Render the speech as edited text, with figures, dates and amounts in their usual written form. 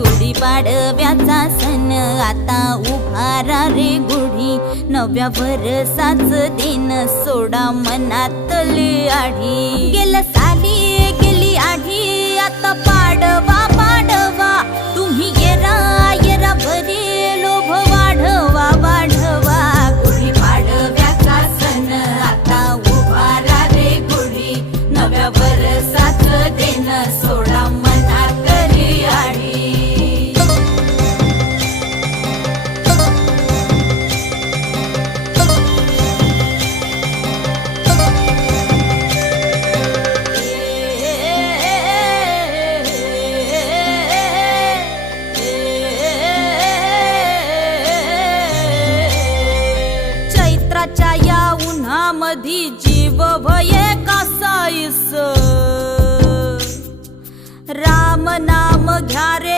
गुढीपाडव्याचा सण आता उभारा रे गुढी, नव्या वर्षाच दिन सोडा मनातली आढी। गेलं साली गेली आढी, आता पाडवा पाडवा, तुम्ही येरा येरा बरे लोभ वाढवा वाढवा। गुढीपाडव्याचा सण आता उभारा रे गुढी, नव्या वर्षाच दिन सोडा मनातली आढी। चैत्राच्या या उन्हामधी जीव भये कासाईस, राम नाम घ्या रे